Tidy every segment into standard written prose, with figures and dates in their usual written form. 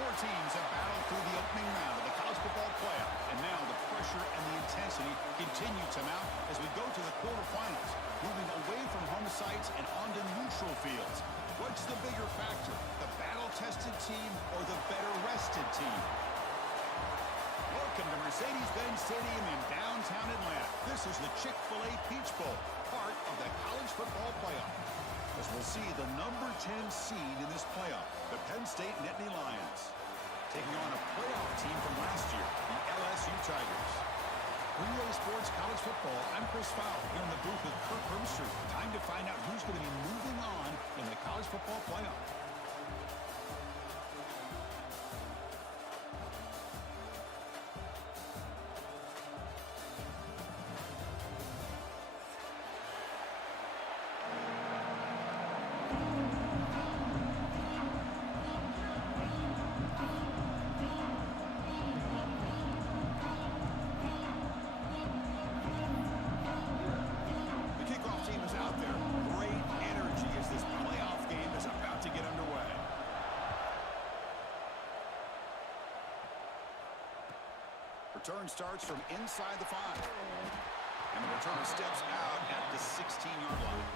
Four teams have battled through the opening round of the college football playoff, and now the pressure and the intensity continue to mount as we go to the quarterfinals, moving away from home sites and onto neutral fields. What's the bigger factor, the battle-tested team or the better-rested team? Welcome to Mercedes-Benz Stadium in downtown Atlanta. This is the Chick-fil-A Peach Bowl, part of the college football playoff. As we'll see the number 10 seed in this playoff, the Penn State Nittany Lions, taking on a playoff team from last year, the LSU Tigers. For EA Sports College Football, I'm Chris Fowle here in the booth with Kirk Hermstrom. Time to find out who's going to be moving on in the college football playoff. Return starts from inside the 5. And the returner steps out at the 16-yard line.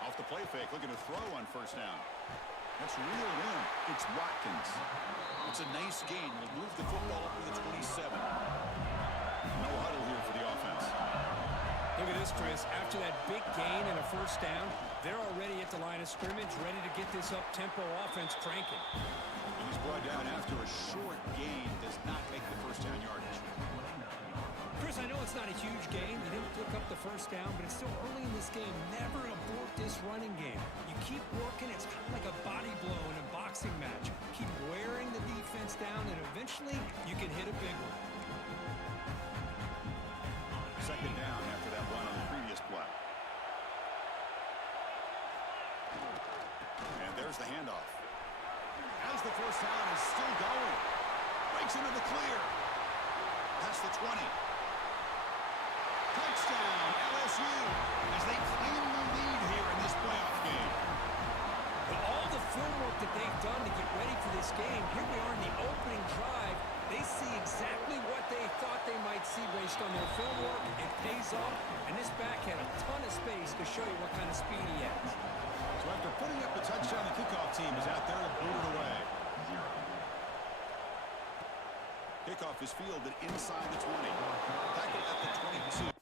Off the play fake, looking to throw on first down. That's reeled in. It's Watkins. It's a nice gain. Will move the football up to the 27. No huddle here for the offense. Look at this, Chris. After that big gain and a first down, they're already at the line of scrimmage, ready to get this up-tempo offense cranking. And he's brought down after a short gain. Does not make the first down yardage. Chris, I know it's not a huge gain. You didn't pick up the first down, but it's still early in this game. Never abort this running game. You keep working. It's kind of like a body blow in a boxing match. Keep wearing the defense down, and eventually you can hit a big one. Second down after that run on the previous play. And there's the handoff. As the first down is still going. Breaks into the clear. Past the 20. Touchdown, LSU, as they claim the lead here in this playoff game. With all the film work that they've done to get ready for this game, here we are in the opening drive. They see exactly what they thought they might see based on their film work. It pays off, and this back had a ton of space to show you what kind of speed he has. So after putting up the touchdown, the kickoff team is out there to boot it away. Kickoff is fielded inside the 20. Tackle at the 22.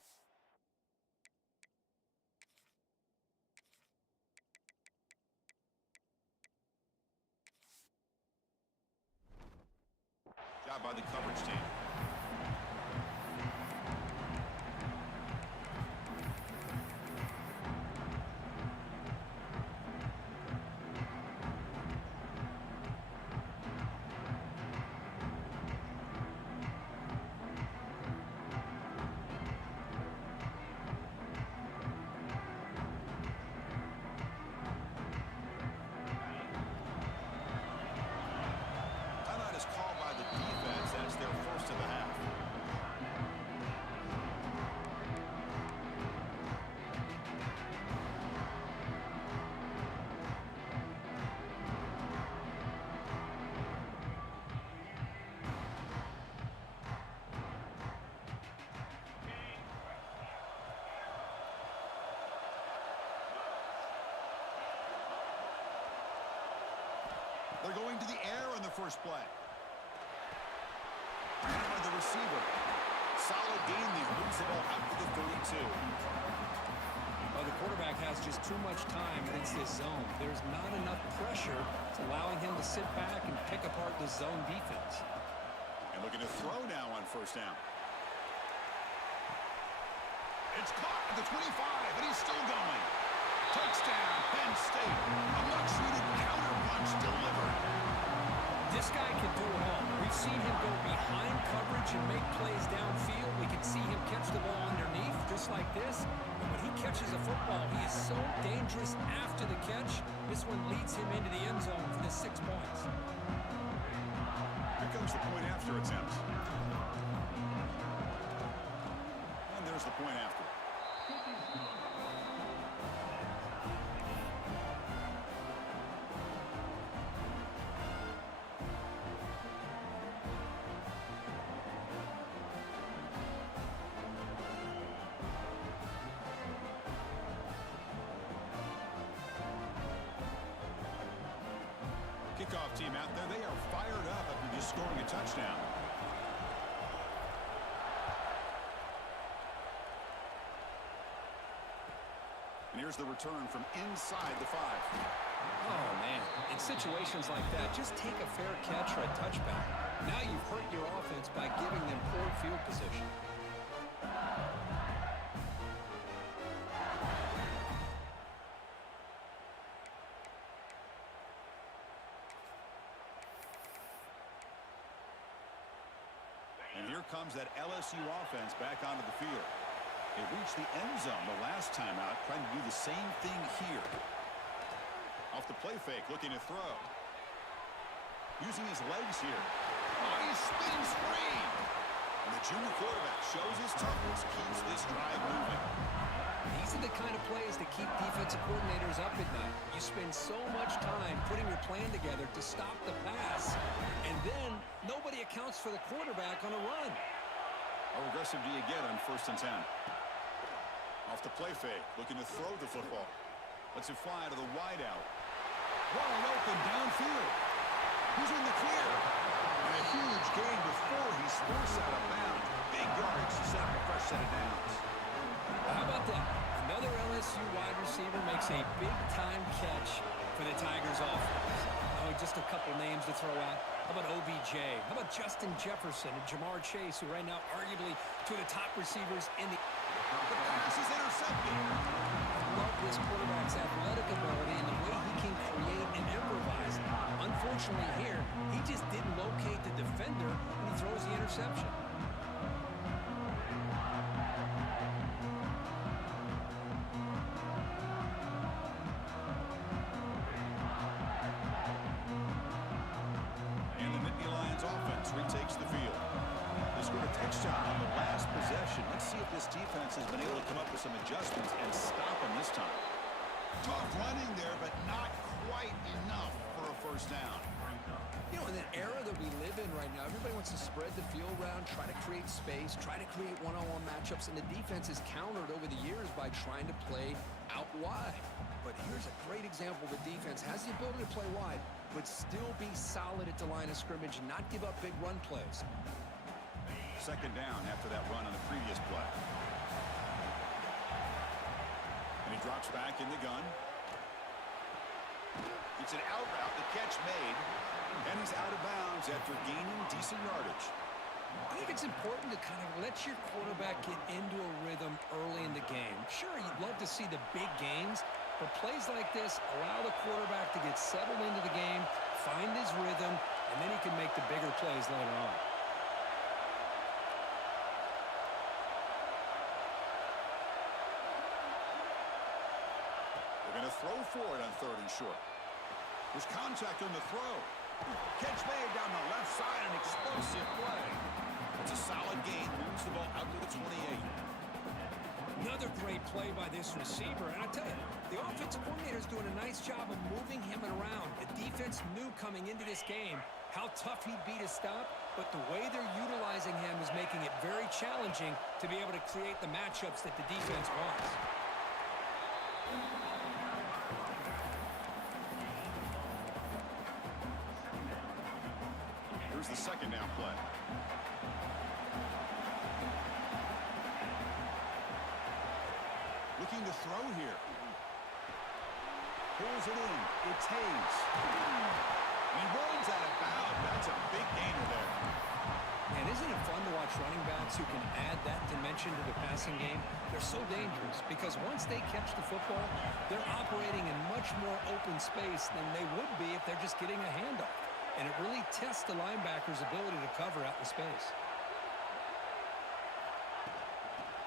Job by the coverage team. They're going to the air on the first play. By the receiver. Solid gain there. Moves the ball out to the 32. Well, the quarterback has just too much time against this zone. There's not enough pressure to allowing him to sit back and pick apart the zone defense. And looking to throw now on first down. It's caught at the 25, and he's still going. Touchdown, Penn State. A much-needed counter punch delivered. This guy can do it all. We've seen him go behind coverage and make plays downfield. We can see him catch the ball underneath, just like this. And when he catches a football, he is so dangerous after the catch. This one leads him into the end zone for the 6 points. Here comes the point after attempt. And there's the point after. Kickoff team out there, they are fired up after just scoring a touchdown. And here's the return from inside the 5. Oh, man. In situations like that, just take a fair catch or a touchback. Now you've hurt your offense by giving them poor field position. And here comes that LSU offense back onto the field. They reached the end zone the last time out, trying to do the same thing here. Off the play fake, looking to throw. Using his legs here. Oh, he spins free. And the junior quarterback shows his toughness, keeps this drive moving. These are the kind of plays that keep defensive coordinators up at night. You spend so much time putting your plan together to stop the pass, and then nobody accounts for the quarterback on a run. How aggressive do you get on 1st and 10? Off the play fake, looking to throw the football. Lets it fly to the wideout. Wide open downfield. Who's in the clear? And a huge gain before he's forced out of bounds. Big yardage to set up a fresh set of downs. How about that? Another LSU wide receiver makes a big-time catch for the Tigers offense. Oh, just a couple names to throw out. How about OBJ? How about Justin Jefferson and Jamar Chase, who right now arguably two of the top receivers in the... The pass is intercepted. I love this quarterback's athletic ability and the way he can create and improvise. Unfortunately here, he just didn't locate the defender, and he throws the interception. And the Nittany Lions offense retakes the field. They scored a touchdown on the last possession. Let's see if this defense has been able to come up with some adjustments and stop them this time. Tough running there, but not quite enough for a first down. You know, in that era that we live in right now, everybody wants to spread the field around, try to create space, try to create one-on-one matchups, and the defense is countered over the years by trying to play out wide. But here's a great example. The defense has the ability to play wide, but still be solid at the line of scrimmage and not give up big run plays. Second down after that run on the previous play. And he drops back in the gun. It's an out route, the catch made, and he's out of bounds after gaining decent yardage. I think it's important to kind of let your quarterback get into a rhythm early in the game. Sure, you'd love to see the big gains, but plays like this allow the quarterback to get settled into the game, find his rhythm, and then he can make the bigger plays later on. They're going to throw for it on 3rd and short. There's contact on the throw. Catch made down the left side, an explosive play. It's a solid gain, moves the ball out to the 28. Another great play by this receiver, and I tell you, the offensive coordinator is doing a nice job of moving him around. The defense knew coming into this game how tough he'd be to stop, but the way they're utilizing him is making it very challenging to be able to create the matchups that the defense wants. Here's the second down play. Looking to throw here. Pulls it in. It's Hayes. He runs out of bounds. That's a big gainer there. And isn't it fun to watch running backs who can add that dimension to the passing game? They're so dangerous because once they catch the football, they're operating in much more open space than they would be if they're just getting a handoff. and it really tests the linebacker's ability to cover out in space.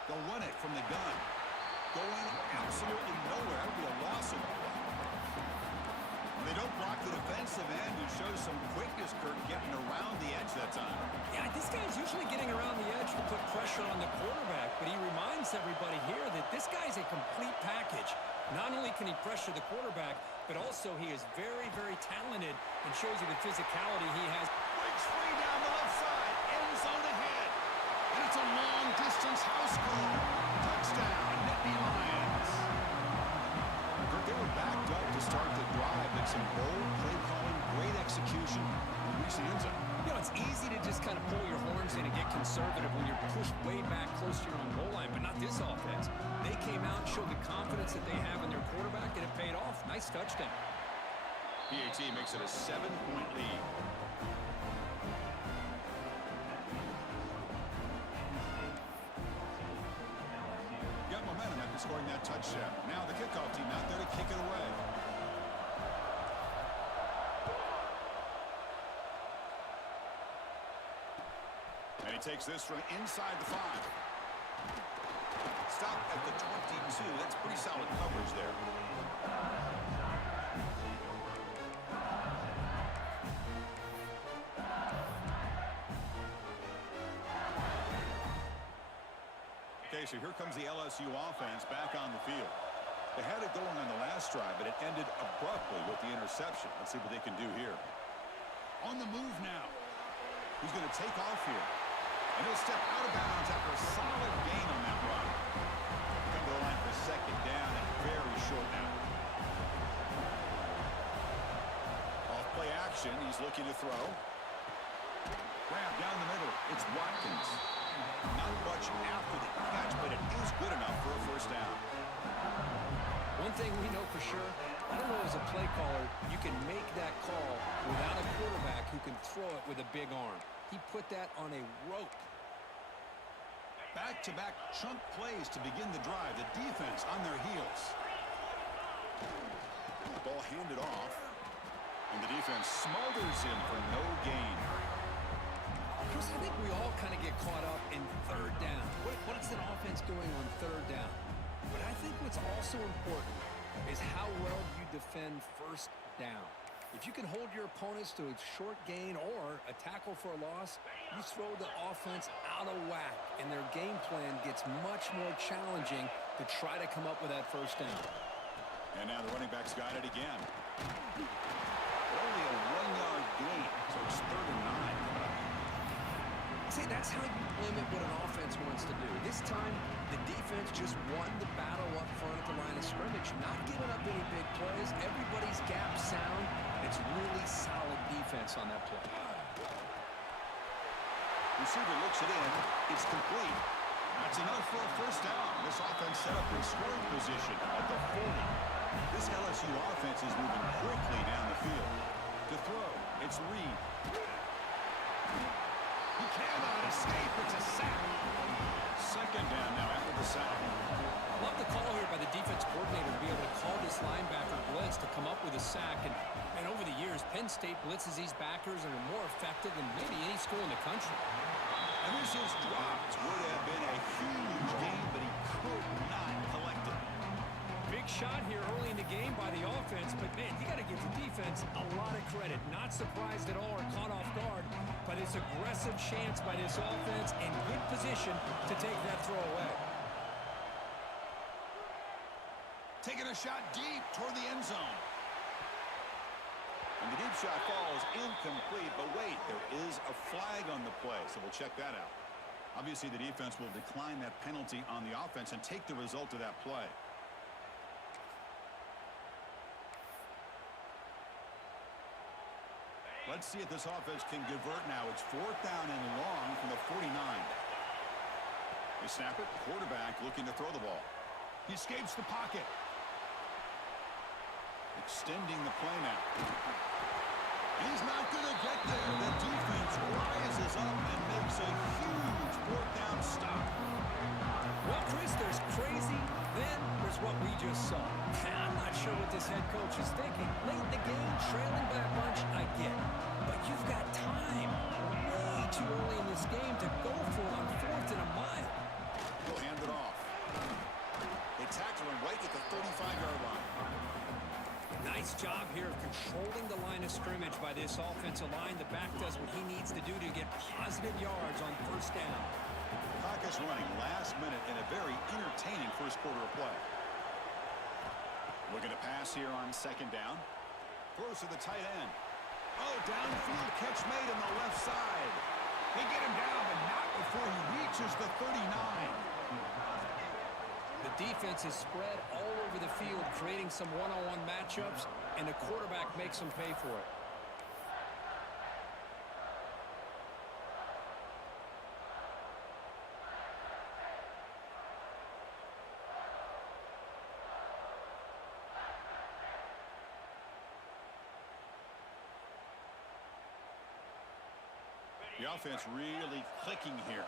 They'll run it from the gun. Going absolutely nowhere. That'll be a loss of the play. They don't block the defensive end, who shows some quickness, Kirk, getting around the edge that time. Yeah, this guy's usually getting around the edge to put pressure on the quarterback, but he reminds everybody here that this guy's a complete package. Not only can he pressure the quarterback, but also he is very, very talented and shows you the physicality he has. Breaks free down the left side, end zone ahead. And it's a long-distance house call. Touchdown, Nittany Lions. They were backed up to start the drive, but some bold play calling, great execution, and reach the end zone. You know, it's easy to just kind of pull your horns in and get conservative when you're pushed way back close to your own goal line, but not this offense. They came out and showed the confidence that they have in their quarterback, and it paid off. Nice touchdown. PAT makes it a 7-point lead. Got momentum after scoring that touchdown. Now the kickoff team out there to kick it away. And he takes this from inside the 5. Stop at the 22. That's pretty solid coverage there. Okay, so here comes the LSU offense back on the field. They had it going on the last drive, but it ended abruptly with the interception. Let's see what they can do here. On the move now. He's going to take off here. And he'll step out of bounds after a solid gain on that run. Come to the line for second down and very short now. Off play action. He's looking to throw. Grab down the middle. It's Watkins. Not much after the catch, but it is good enough for a first down. One thing we know for sure, I don't know as a play caller, you can make that call without a quarterback who can throw it with a big arm. He put that on a rope. Back-to-back chunk plays to begin the drive. The defense on their heels. Ball handed off. And the defense smothers him for no gain. Chris, I think we all kind of get caught up in third down. What is an offense doing on third down? But I think what's also important is how well you defend first down. If you can hold your opponents to a short gain or a tackle for a loss, you throw the offense out of whack, and their game plan gets much more challenging to try to come up with that first down. And now the running back's got it again. Only a 1-yard gain, so it's 3rd and 9. See, that's how you limit what an offense wants to do. This time, the defense just won the battle up front at the line of scrimmage, not giving up any big plays. Everybody's gap sound. It's really solid defense on that play. Receiver looks it in. It's complete. That's enough for a first down. This offense set up in scoring position at the 40. This LSU offense is moving quickly down the field. To throw, it's Reed. He cannot escape. It's a sack. Second down now after the sack. I love the call here by the defense coordinator to be able to call this linebacker blitz to come up with a sack. And over the years, Penn State blitzes these backers and are more effective than maybe any school in the country. And this is dropped. Would have been a huge game, but he could not collect it. Big shot here early in the game by the offense, but man, you got to give the defense a lot of credit. Not surprised at all or caught off guard by this aggressive chance by this offense in good position to take that throw away. Taking a shot deep toward the end zone. And the deep shot falls incomplete, but wait, there is a flag on the play, so we'll check that out. Obviously, the defense will decline that penalty on the offense and take the result of that play. Let's see if this offense can convert now. It's 4th down and long from the 49. They snap it. Quarterback looking to throw the ball. He escapes the pocket. Extending the play now. He's not going to get there. The defense rises up and makes a huge fourth down stop. Well, Chris, there's crazy, then there's what we just saw. I'm not sure what this head coach is thinking. Late in the game, trailing by a bunch, I get it. But you've got time way too early in this game to go for it on 4th and a mile. He'll hand it off. They tackle him right at the 35-yard line. Nice job here of controlling the line of scrimmage by this offensive line. The back does what he needs to do to get positive yards on 1st down. Clock is running last minute in a very entertaining first quarter of play. Looking to pass here on 2nd down. Throws to the tight end. Oh, downfield catch made on the left side. They get him down, but not before he reaches the 39. The defense is spread all over the field, creating some one-on-one matchups, and the quarterback makes them pay for it. The offense really clicking here.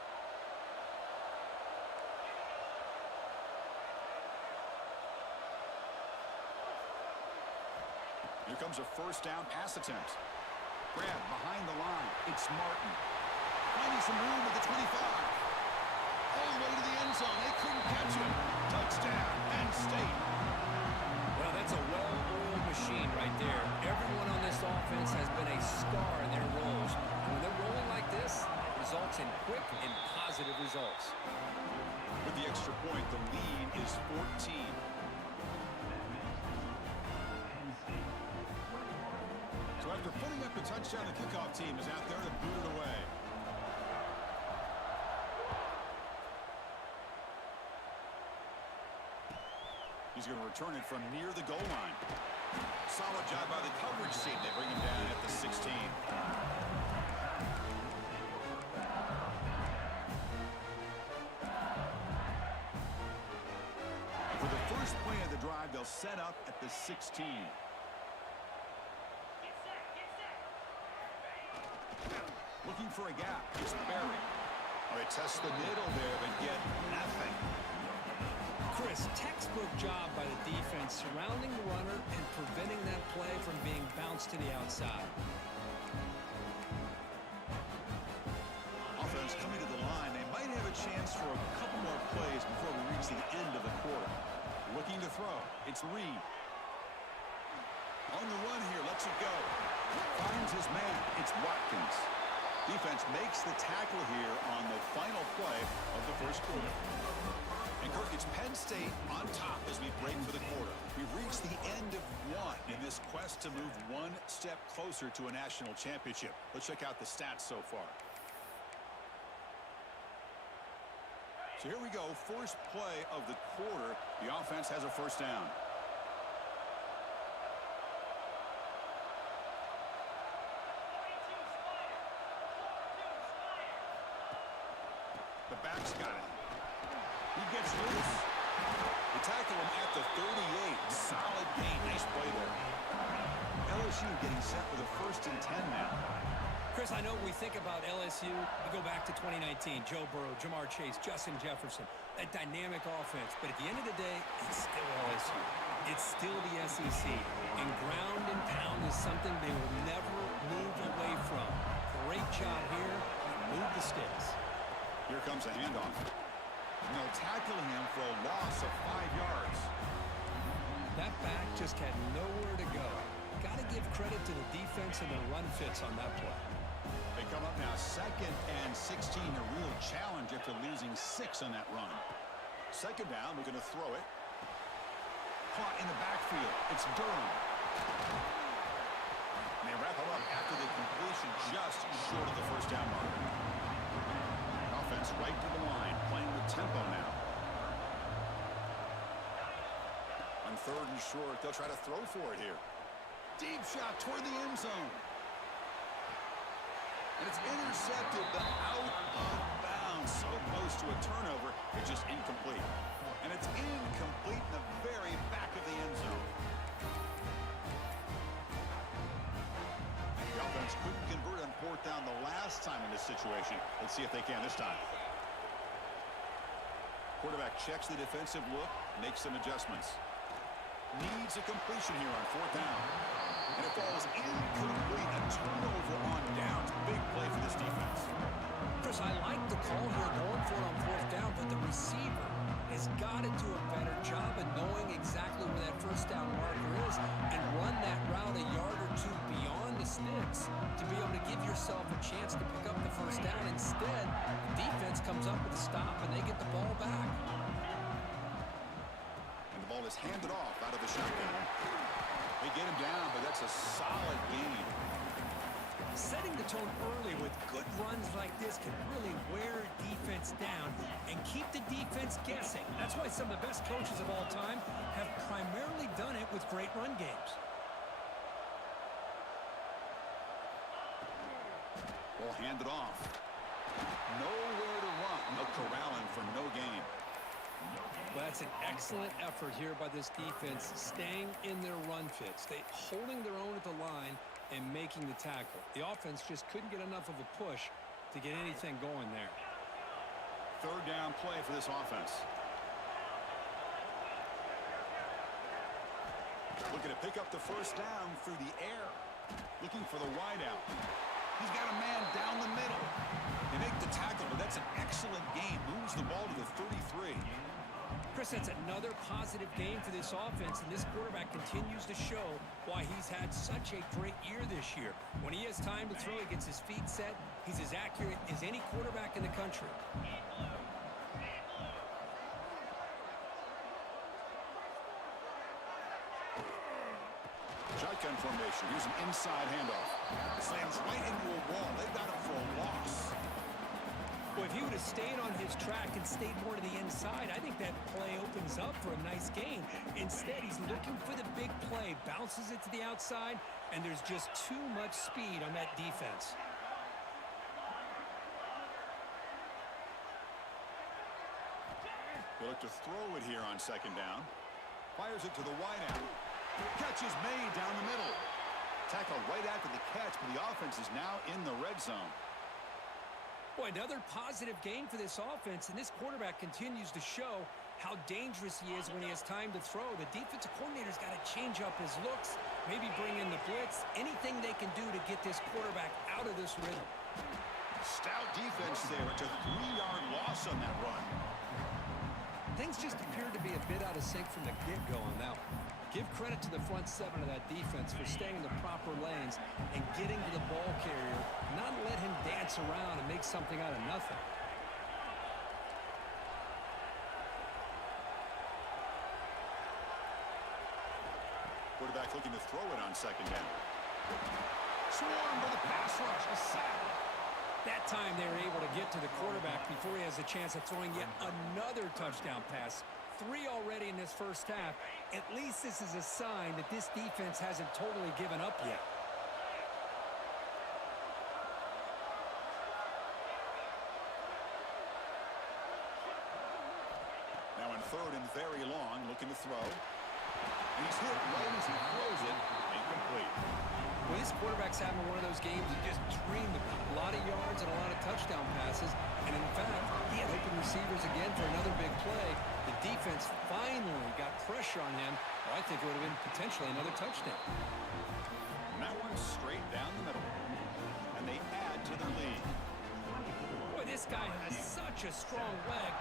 Here comes a 1st down pass attempt. Grab behind the line. It's Martin. Finding some room at the 25. All the way to the end zone. They couldn't catch him. Touchdown, Penn State. Well, that's a well-oiled machine right there. Everyone on this offense has been a star in their roles. And when they're rolling like this, it results in quick and positive results. With the extra point, the lead is 14. So after putting up a touchdown, the kickoff team is out there to boot it away. He's going to return it from near the goal line. Solid job by the coverage team. They bring him down at the 16. For the first play of the drive, they'll set up at the 16. Looking for a gap. It's Barry. Oh, they test the middle there, but get nothing. Chris, textbook job by the defense surrounding the runner and preventing that play from being bounced to the outside. Offense coming to the line. They might have a chance for a couple more plays before we reach the end of the quarter. Looking to throw. It's Reed. On the run here. Lets it go. Finds his man. It's Watkins. Defense makes the tackle here on the final play of the first quarter. And Kirk, it's Penn State on top as we break for the quarter. We've reached the end of one in this quest to move one step closer to a national championship. Let's check out the stats so far. So here we go. First play of the quarter. The offense has a 1st down. The back's got it. He gets loose. They tackle him at the 38. Solid gain. Nice play there. LSU getting set for the 1st and 10 now. Chris, I know we think about LSU. We go back to 2019. Joe Burrow, Jamar Chase, Justin Jefferson. That dynamic offense. But at the end of the day, it's still LSU. It's still the SEC. And ground and pound is something they will never move away from. Great job here. Move the sticks. Here comes a handoff. And they'll tackle him for a loss of 5 yards. That back just had nowhere to go. Got to give credit to the defense and their run fits on that play. They come up now 2nd and 16. A real challenge after losing 6 on that run. 2nd down. We're going to throw it. Caught in the backfield. It's Durham. And they wrap him up after the completion just short of the 1st down mark. Offense right to the line, playing with tempo now. On 3rd and short, they'll try to throw for it here. Deep shot toward the end zone. And it's intercepted, but out of bounds. So close to a turnover, it's just incomplete. And it's incomplete in the very back of the end zone. The last time in this situation. Let's see if they can this time. Quarterback checks the defensive look, makes some adjustments. Needs a completion here on 4th down. And it falls incomplete. A turnover on downs. Big play for this defense. Chris, I like the call here going for it on 4th down, but the receiver has got to do a better job of knowing exactly where that 1st down marker is and run that route a yard or two beyond the sticks to be able to give yourself a chance to pick up the 1st down. Instead, the defense comes up with a stop and they get the ball back. And the ball is handed off out of the shotgun. They get him down, but that's a solid gain. Setting the tone early with good runs like this can really wear defense down and keep the defense guessing. That's why some of the best coaches of all time have primarily done it with great run games. Ball handed off. Nowhere to run. No corralling for no gain. Well, that's an excellent effort here by this defense, staying in their run fits. They holding their own at the line and making the tackle. The offense just couldn't get enough of a push to get anything going there. 3rd down play for this offense. Looking to pick up the 1st down through the air. Looking for the wideout. He's got a man down the middle. They make the tackle, but that's an excellent gain. Moves the ball to the 33. Chris, that's another positive game for this offense, and this quarterback continues to show why he's had such a great year this year. When he has time to throw, he gets his feet set. He's as accurate as any quarterback in the country. Shotgun formation. Here's an inside handoff. Slams right into a wall. They've got him for a loss. Well, if he would have stayed on his track and stayed more to the inside, I think that play opens up for a nice gain. Instead, he's looking for the big play, bounces it to the outside, and there's just too much speed on that defense. They look to throw it here on 2nd down. Fires it to the wideout. Catch is made down the middle. Tackle right after the catch, but the offense is now in the red zone. Boy, another positive game for this offense, and this quarterback continues to show how dangerous he is when he has time to throw. The defensive coordinator's got to change up his looks, maybe bring in the blitz, anything they can do to get this quarterback out of this rhythm. Stout defense there. It's a 3-yard loss on that run. Things just appear to be a bit out of sync from the get-go on that one. Give credit to the front 7 of that defense for staying in the proper lanes and getting to the ball carrier, not let him dance around and make something out of nothing. Quarterback looking to throw it on 2nd down. Swarmed by the pass rush. A sack. That time they were able to get to the quarterback before he has a chance of throwing yet another touchdown pass. 3 already in this 1st half. At least this is a sign that this defense hasn't totally given up yet. Now in 3rd and very long, looking to throw. And he's hit right as he throws it. Incomplete. Well, this quarterback's having one of those games he just dreamed about. A lot of yards and a lot of touchdown passes. And in fact, he had open receivers again for another big play. The defense finally got pressure on him. Or I think it would have been potentially another touchdown. And that one's straight down the middle. And they add to their lead. Boy, this guy has such a strong leg.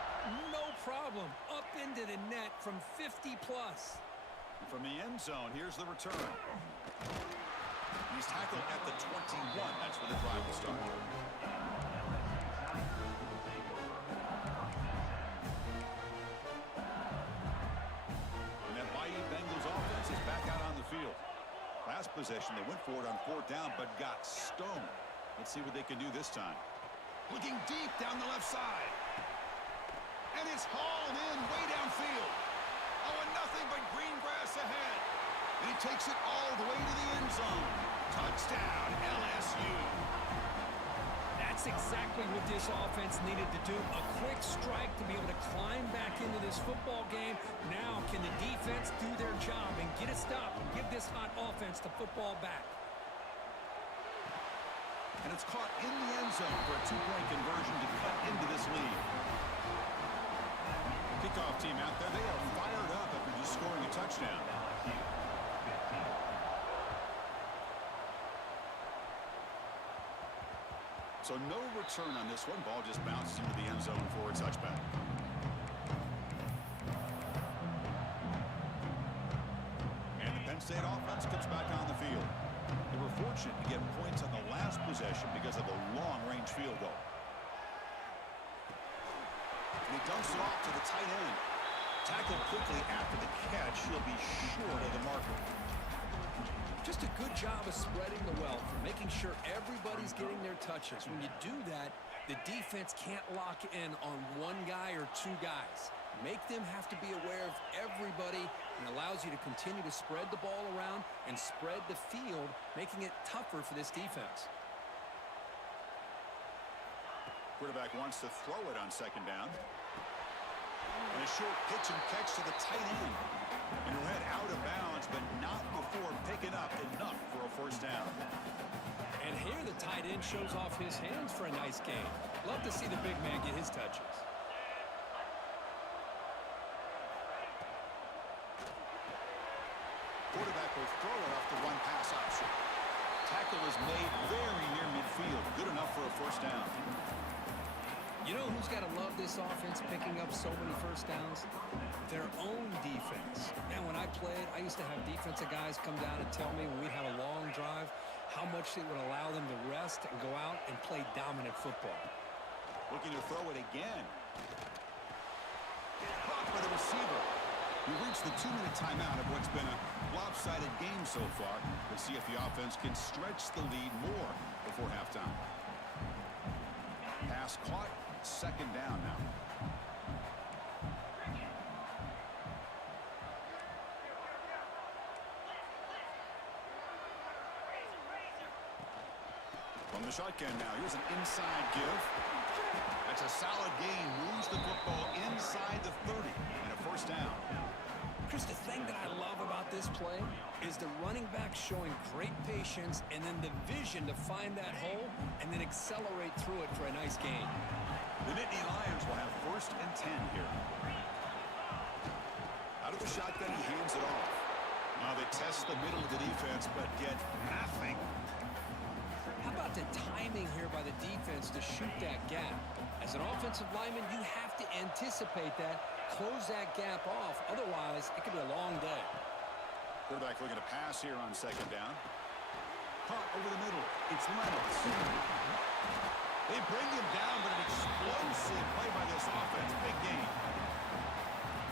No problem. Up into the net from 50 plus. And from the end zone, here's the return. He's tackled at the 21. That's where the drive will start. And that Bayou Bengals offense is back out on the field. Last possession, they went for it on 4th down, but got stoned. Let's see what they can do this time. Looking deep down the left side. And it's hauled in way downfield. Oh, and nothing but green grass ahead. And he takes it all the way to the end zone. Touchdown, LSU. That's exactly what this offense needed to do. A quick strike to be able to climb back into this football game. Now, can the defense do their job and get a stop and give this hot offense the football back? And it's caught in the end zone for a two-point conversion to cut into this lead. Kickoff team out there. They are fired up after just scoring a touchdown. So no return on this one. Ball just bounces into the end zone for a touchback. And the Penn State offense comes back on the field. They were fortunate to get points on the last possession because of a long-range field goal. And he dumps it off to the tight end. Tackled quickly after the catch. He'll be short of the marker. Just a good job of spreading the wealth, making sure everybody's getting their touches. When you do that, the defense can't lock in on one guy or two guys. Make them have to be aware of everybody, and allows you to continue to spread the ball around and spread the field, making it tougher for this defense. Quarterback wants to throw it on second down. And a short pitch and catch to the tight end. And he'll head out of bounds, but not before picking up enough for a first down. And here the tight end shows off his hands for a nice gain. Love to see the big man get his touches. Quarterback will throw it off the one-pass option. Tackle is made very near midfield. Good enough for a first down. You know who's got to love this offense picking up so many first downs? Their own defense. Man, when I played, I used to have defensive guys come down and tell me when we'd have a long drive how much it would allow them to rest and go out and play dominant football. Looking to throw it again. Caught by the receiver. We reached the 2-minute timeout of what's been a lopsided game so far. Let's see if the offense can stretch the lead more before halftime. Pass caught. Second down now. From the shotgun now. Here's an inside give. That's a solid gain. Moves the football inside the 30 and a first down. Chris, the thing that I love about this play is the running back showing great patience and then the vision to find that hole and then accelerate through it for a nice gain. The Nittany Lions will have 1st and 10 here. Out of the shotgun, he hands it off. Now they test the middle of the defense, but get nothing. How about the timing here by the defense to shoot that gap? As an offensive lineman, you have to anticipate that, close that gap off. Otherwise, it could be a long day. Quarterback looking to pass here on second down. Caught over the middle. It's Reynolds. They bring him down, but an explosive play by this offense. Big game.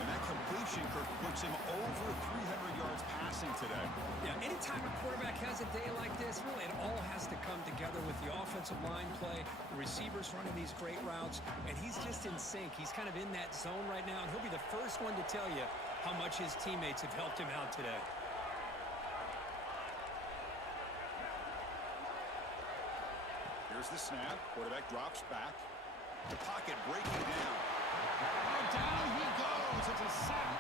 And that completion, Kirk, puts him over 300 yards passing today. Yeah, anytime a quarterback has a day like this, really it all has to come together with the offensive line play, the receivers running these great routes, and he's just in sync. He's kind of in that zone right now, and he'll be the first one to tell you how much his teammates have helped him out today. Here's the snap. Quarterback drops back. The pocket breaking down. And down he goes. It's a sack.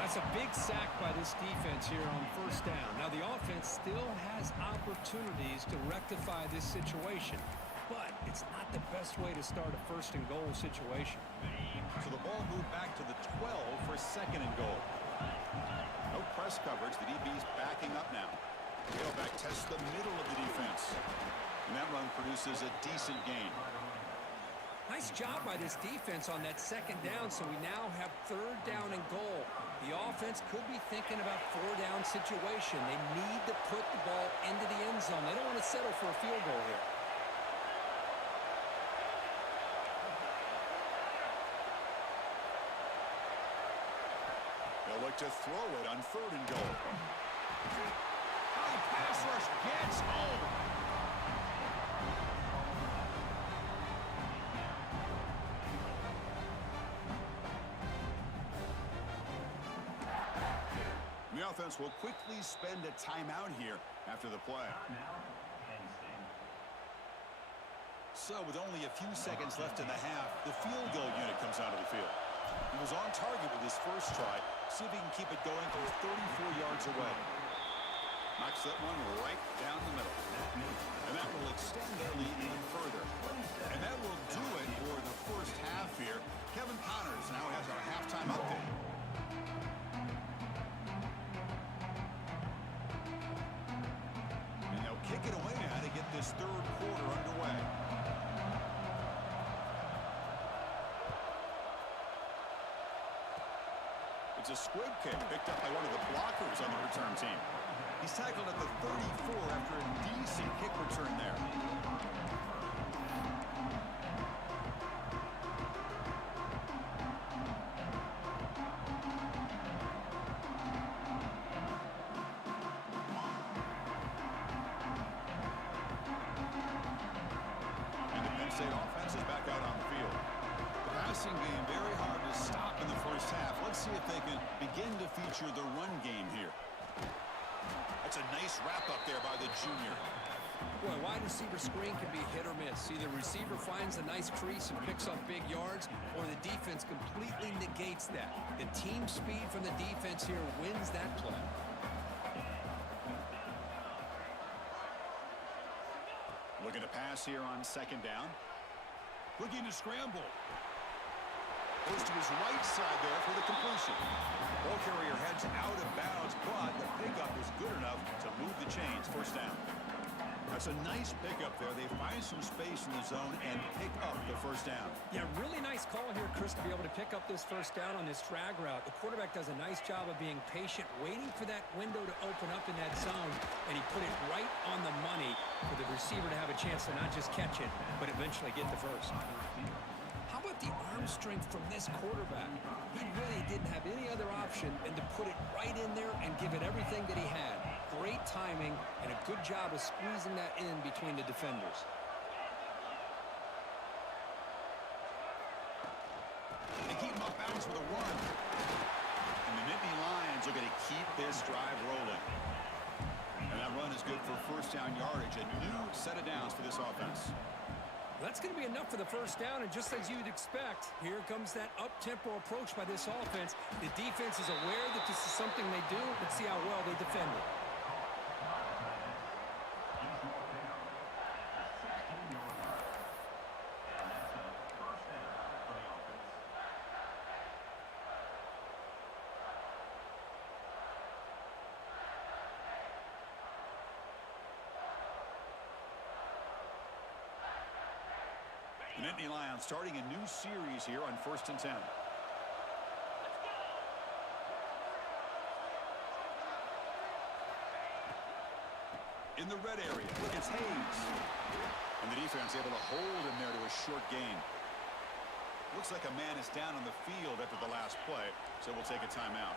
That's a big sack by this defense here on first down. Now the offense still has opportunities to rectify this situation, but it's not the best way to start a 1st and goal situation. So the ball moved back to the 12 for 2nd and goal. No press coverage. The DB's backing up now. Tailback tests the middle of the defense. And that run produces a decent gain. Nice job by this defense on that 2nd down, so we now have 3rd down and goal. The offense could be thinking about 4-down situation. They need to put the ball into the end zone. They don't want to settle for a field goal here. They'll look to throw it on 3rd and goal. High pass rush gets home. The offense will quickly spend a timeout here after the play. So with only a few seconds left in the half, the field goal unit comes out of the field. He was on target with his first try. See if he can keep it going from 34 yards away. Not Whacks that one right down the middle. And that will extend their lead even further. And that will do it for the first half here. Kevin Connors now has our halftime update. And they'll kick it away now to get this third quarter underway. It's a squib kick picked up by one of the blockers on the return team. He's tackled at the 34 after a decent kick return there. And the Penn State offense is back out on the field. The passing game very hard to stop in the first half. Let's see if they can begin to feature the run game here. That's a nice wrap up there by the junior. Boy, wide receiver screen can be hit or miss. Either receiver finds a nice crease and picks up big yards, or the defense completely negates that. The team speed from the defense here wins that play. Looking to pass here on second down. Looking to scramble. Goes to his right side there for the completion. Ball carrier heads out of bounds, but the pickup is good enough to move the chains. First down. That's a nice pickup there. They find some space in the zone and pick up the first down. Yeah, really nice call here, Chris, to be able to pick up this first down on this drag route. The quarterback does a nice job of being patient, waiting for that window to open up in that zone, and he put it right on the money for the receiver to have a chance to not just catch it, but eventually get the first. How about the arm strength from this quarterback? He really didn't have any other option than to put it right in there and give it everything that he had. Great timing and a good job of squeezing that in between the defenders. They keep him off balance with a run. And the Nittany Lions are going to keep this drive rolling. And that run is good for first down yardage. A new set of downs for this offense. That's going to be enough for the first down, and just as you'd expect, here comes that up-tempo approach by this offense. The defense is aware that this is something they do. Let's see how well they defend it. The Nittany Lions starting a new series here on 1st and 10. In the red area, it's Hayes. And the defense able to hold him there to a short gain. Looks like a man is down on the field after the last play, so we'll take a timeout.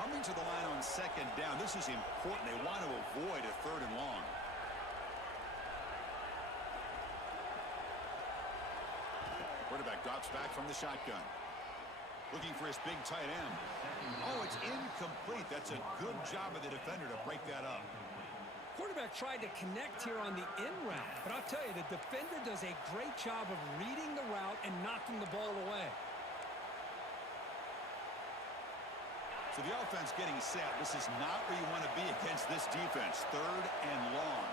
Coming to the line on second down, this is important. They want to avoid a third and long. Quarterback drops back from the shotgun. Looking for his big tight end. Oh, it's incomplete. That's a good job of the defender to break that up. Quarterback tried to connect here on the in route, but I'll tell you, the defender does a great job of reading the route and knocking the ball away. So the offense getting set. This is not where you want to be against this defense. Third and long.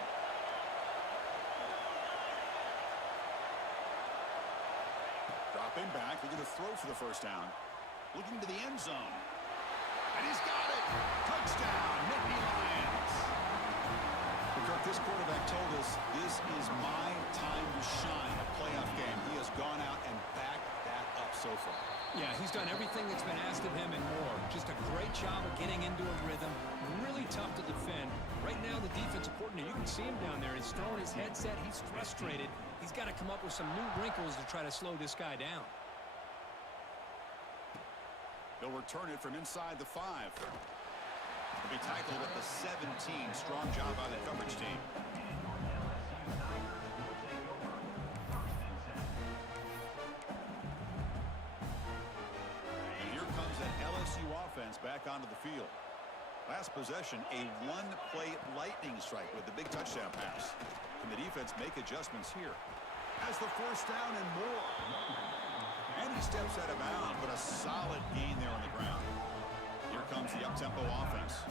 Dropping back, looking to throw for the first down. Looking to the end zone. And he's got it! Touchdown, Nittany Lions! Kirk, this quarterback told us this is my time to shine, a playoff game. He has gone out and backed that up so far. Yeah, he's done everything that's been asked of him and more. Just a great job of getting into a rhythm. Really tough to defend. Right now, the defensive coordinator, you can see him down there. He's throwing his headset. He's frustrated. He's got to come up with some new wrinkles to try to slow this guy down. They'll return it from inside the 5. He'll be tackled at the 17. Strong job by the coverage team. And here comes an LSU offense back onto the field. Last possession, a one-play lightning strike with the big touchdown pass. Can the defense make adjustments here? Has the first down and more. And he steps out of bounds, but a solid gain there on the ground. Here comes the up-tempo offense.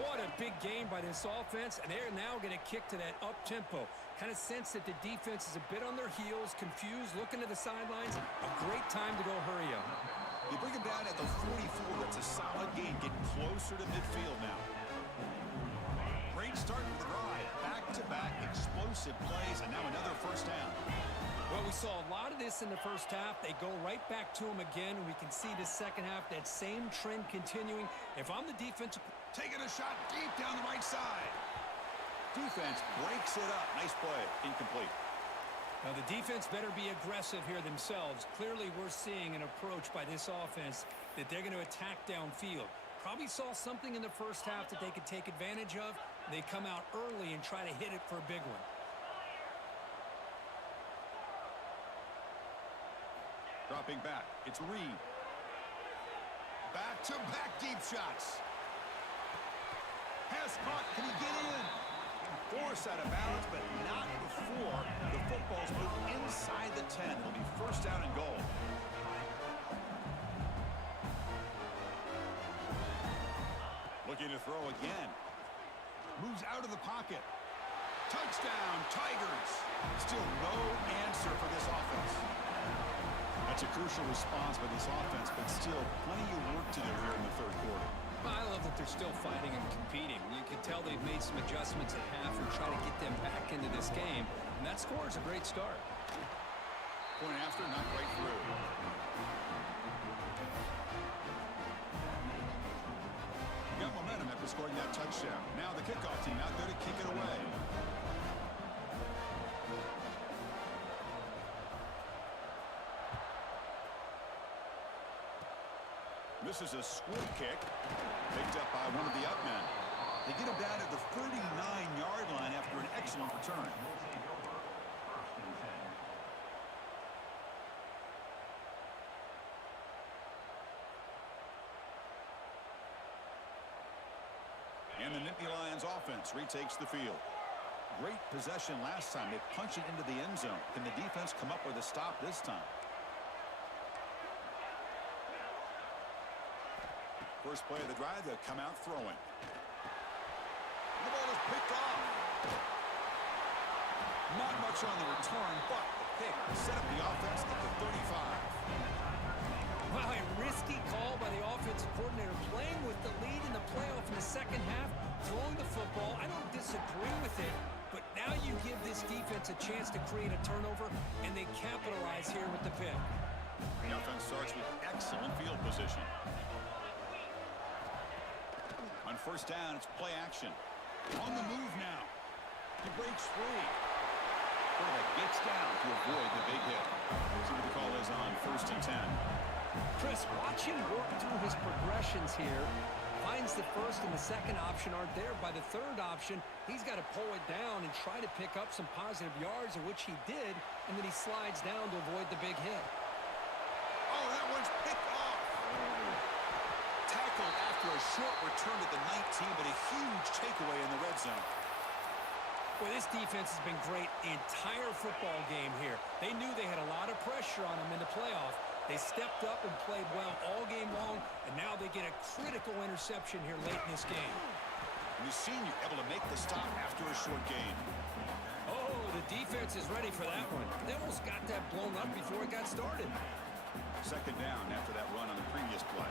What a big game by this offense, and they're now going to kick to that up-tempo. Kind of sense that the defense is a bit on their heels, confused, looking to the sidelines. A great time to go hurry up. You bring him down at the 44. That's a solid gain. Getting closer to midfield now. Great start to the drive. Back-to-back explosive plays, and now another first down. Well, we saw a lot of this in the first half. They go right back to him again, and we can see the second half, that same trend continuing. If I'm the defensive... Taking a shot deep down the right side. Defense breaks it up. Nice play. Incomplete. Now, the defense better be aggressive here themselves. Clearly, we're seeing an approach by this offense that they're going to attack downfield. Probably saw something in the first half that they could take advantage of. They come out early and try to hit it for a big one. Dropping back. It's Reed. Back-to-back deep shots. Pass caught. Can he get in? Force out of bounds, but not before the football's moved inside the 10. It'll be first down and goal. Looking to throw again. Moves out of the pocket. Touchdown, Tigers. Still no answer for this offense. That's a crucial response by this offense, but still plenty of work to do here in the third quarter. I love that they're still fighting and competing. You can tell they've made some adjustments at half and try to get them back into this game. And that score is a great start. Point after, not quite through. Got momentum after scoring that touchdown. Now the kickoff team out there to kick it away. This is a squib kick, picked up by one of the up men. They get him down at the 39-yard line after an excellent return. And the Nittany Lions offense retakes the field. Great possession last time. They punch it into the end zone. Can the defense come up with a stop this time? First play of the drive, they'll come out throwing. The ball is picked off. Not much on the return, but the pick set up the offense at the 35. Wow, a risky call by the offensive coordinator, playing with the lead in the playoff in the second half, throwing the football. I don't disagree with it, but now you give this defense a chance to create a turnover, and they capitalize here with the pick. The offense starts with excellent field position. On first down, it's play action. On the move now. He breaks free. Quarterback gets down to avoid the big hit. See what the call is on first and 10. Chris, watch him work through his progressions here. Finds the first and the second option aren't there. By the third option, he's got to pull it down and try to pick up some positive yards, of which he did, and then he slides down to avoid the big hit. Oh, that one's picked off. Tackled after a short return at the 19, but a huge takeaway in the red zone. Boy, this defense has been great the entire football game here. They knew they had a lot of pressure on them in the playoff. They stepped up and played well all game long, and now they get a critical interception here late in this game. And the senior able to make the stop after a short gain. Oh, the defense is ready for that one. They almost got that blown up before it got started. Second down after that run on the previous play.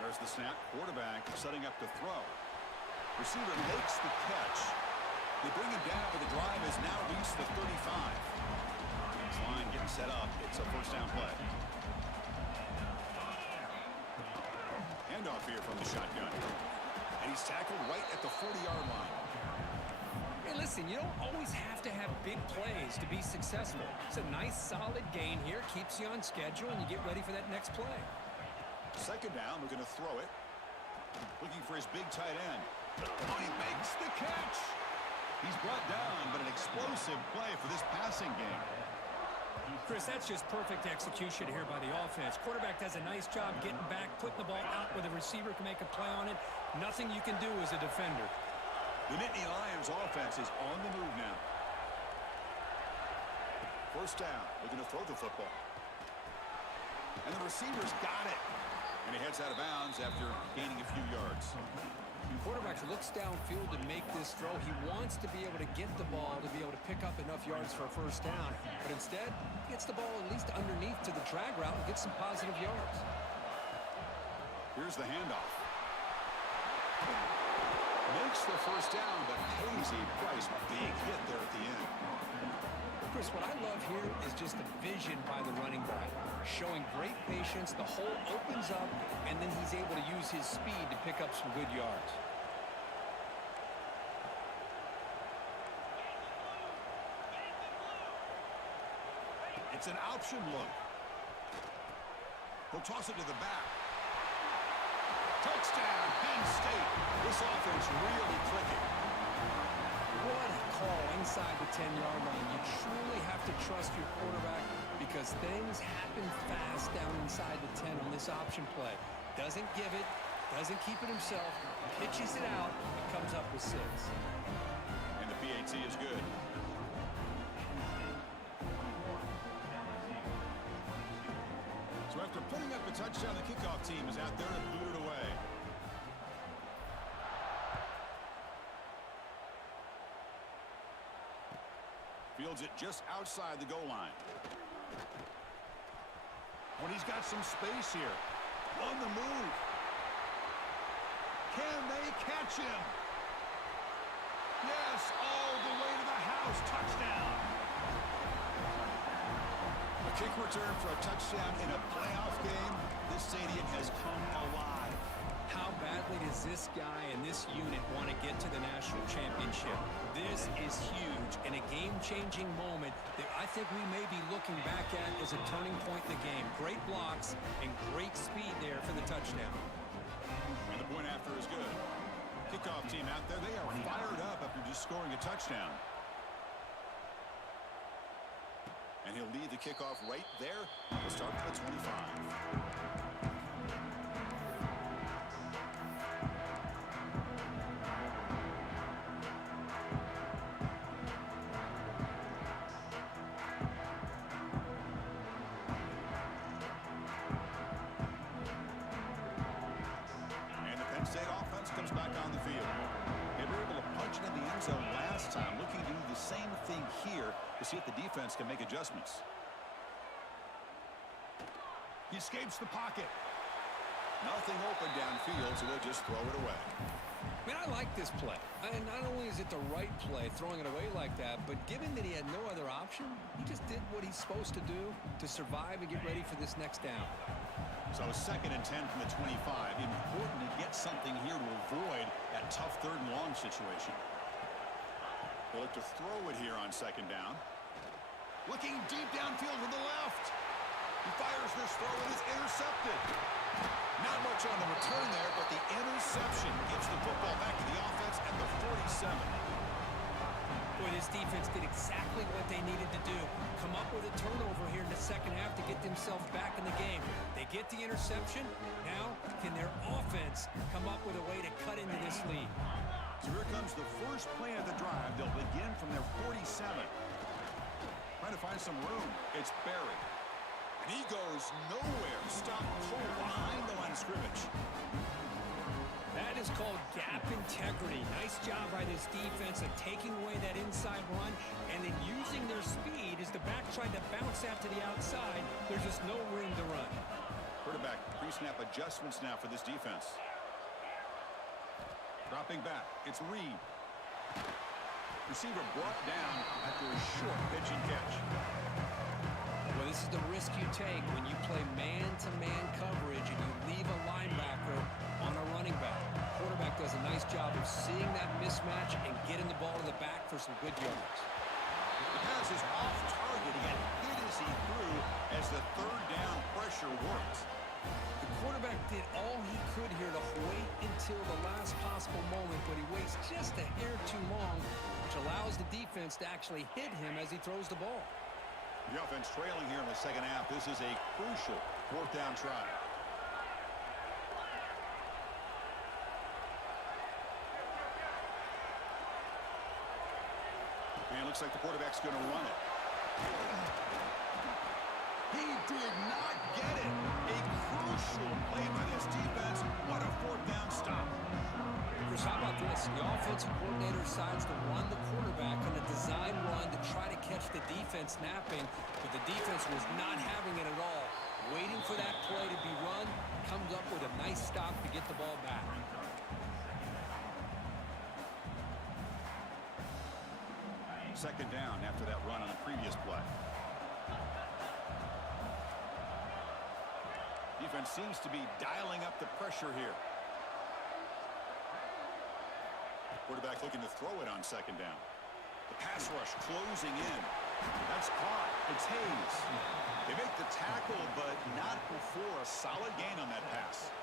There's the snap. Quarterback setting up to throw. Receiver makes the catch. They bring him down, but the drive has now reached the 35. This line getting set up. It's a first down play. Handoff here from the shotgun. And he's tackled right at the 40-yard line. Hey, listen, you don't always have to have big plays to be successful. It's a nice, solid gain here. Keeps you on schedule, and you get ready for that next play. Second down, we're going to throw it. Looking for his big tight end. Oh, he makes the catch. He's brought down, but an explosive play for this passing game. Chris, that's just perfect execution here by the offense. Quarterback does a nice job getting back, putting the ball out where the receiver can make a play on it. Nothing you can do as a defender. The Nittany Lions offense is on the move now. First down, looking to throw the football. And the receiver's got it. And he heads out of bounds after gaining a few yards. The quarterback looks downfield to make this throw. He wants to be able to get the ball to be able to pick up enough yards for a first down. But instead, he gets the ball at least underneath to the drag route and gets some positive yards. Here's the handoff. Makes the first down, but pays a price. Big hit there at the end. Chris, what I love here is just the vision by the running back. Showing great patience, the hole opens up, and then he's able to use his speed to pick up some good yards. It's an option look. He'll toss it to the back. Touchdown, Penn State. This offense really clicking. What a call inside the 10-yard line. You truly have to trust your quarterback because things happen fast down inside the 10 on this option play. Doesn't give it, doesn't keep it himself, pitches it out, and comes up with 6. And the PAT is good. So after putting up a touchdown, the kickoff team is out there and booted away. Fields it just outside the goal line. When he's got some space here. On the move. Can they catch him? Yes, all the way to the house. Touchdown. A kick return for a touchdown in a playoff game. This stadium has come alive. How badly does this guy and this unit want to get to the national championship? This is huge and a game-changing moment that I think we may be looking back at as a turning point in the game. Great blocks and great speed there for the touchdown. And the point after is good. Kickoff team out there, they are fired up after just scoring a touchdown. And he'll lead the kickoff right there. We'll start from the 25. State offense comes back on the field. They were able to punch it in the end zone last time, looking to do the same thing here to see if the defense can make adjustments. He escapes the pocket. Nothing open downfield, so they'll just throw it away. Man, I like this play. And not only is it the right play, throwing it away like that, but given that he had no other option, he just did what he's supposed to do to survive and get ready for this next down. So 2nd and 10 from the 25. Important to get something here to avoid that tough 3rd and long situation. They look to throw it here on 2nd down. Looking deep downfield to the left. He fires this throw and is intercepted. Not much on the return there, but the interception gives the football back to the offense at the 47. Boy, this defense did exactly what they needed to do. Come up with a turnover here in the second half to get themselves back in the game. They get the interception. Now, can their offense come up with a way to cut into this lead? So here comes the first play of the drive. They'll begin from their 47. Trying to find some room. It's Barry. And he goes nowhere. Stopped cold behind the line of scrimmage. That is called gap integrity. Nice job by this defense of taking away that inside run and then using their speed as the back tried to bounce out to the outside. There's just no room to run. Quarterback pre-snap adjustments now for this defense. Dropping back. It's Reed. Receiver brought down after a short pitch and catch. Well, this is the risk you take when you play man-to-man coverage and you leave a linebacker on a running back. Quarterback does a nice job of seeing that mismatch and getting the ball to the back for some good yards. The pass is off target. He got hit as he threw as the 3rd down pressure worked. The quarterback did all he could here to wait until the last possible moment, but he waits just a hair too long, which allows the defense to actually hit him as he throws the ball. The offense trailing here in the second half. This is a crucial 4th down try. And it looks like the quarterback's going to run it. He did not get it. A crucial play by this defense. What a fourth down stop. Chris, how about this? The offensive coordinator decides to run the quarterback on a design run to try to catch the defense napping, but the defense was not having it at all. Waiting for that play to be run, comes up with a nice stop to get the ball back. Second down after that run on the previous play. Defense seems to be dialing up the pressure here. Quarterback looking to throw it on second down. The pass rush closing in. That's caught. It's Hayes. They make the tackle, but not before a solid gain on that pass.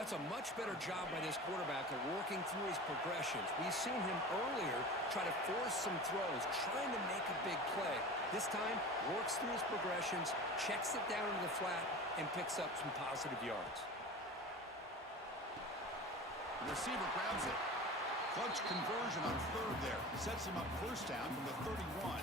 That's a much better job by this quarterback of working through his progressions. We've seen him earlier try to force some throws, trying to make a big play. This time, works through his progressions, checks it down into the flat, and picks up some positive yards. The receiver grabs it. Clutch conversion on third there. Sets him up first down from the 31.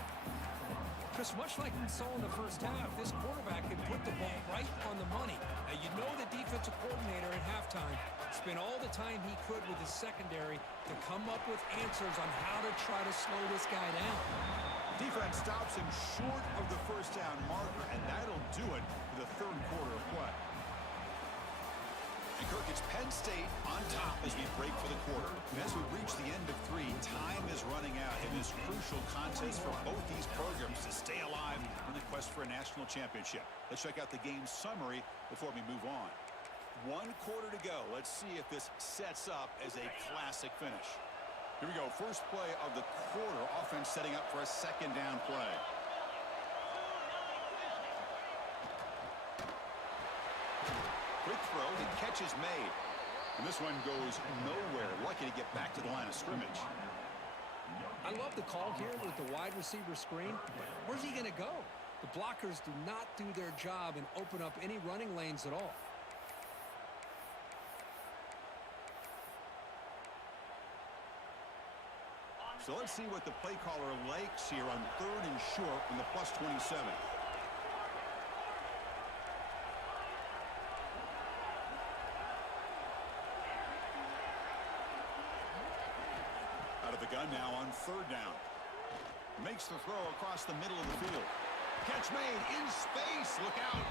Chris, much like we saw in the first half, this quarterback can put the ball right on the money. Now, you know the defensive coordinator at halftime spent all the time he could with his secondary to come up with answers on how to try to slow this guy down. Defense stops him short of the first down marker, and that'll do it for the third quarter of play. And Kirk, it's Penn State on top as we break for the quarter. And as we reach the end of three, time is running out in this crucial contest for both these programs to stay alive in the quest for a national championship. Let's check out the game summary before we move on. 1 quarter to go. Let's see if this sets up as a classic finish. Here we go. First play of the quarter. Offense setting up for a second down play. Quick throw. The catch is made. And this one goes nowhere. Lucky to get back to the line of scrimmage. I love the call here with the wide receiver screen. Where's he going to go? The blockers do not do their job and open up any running lanes at all. So let's see what the play caller likes here on third and short from the +27. Out of the gun now on third down. Makes the throw across the middle of the field. Catch made in space. Look out.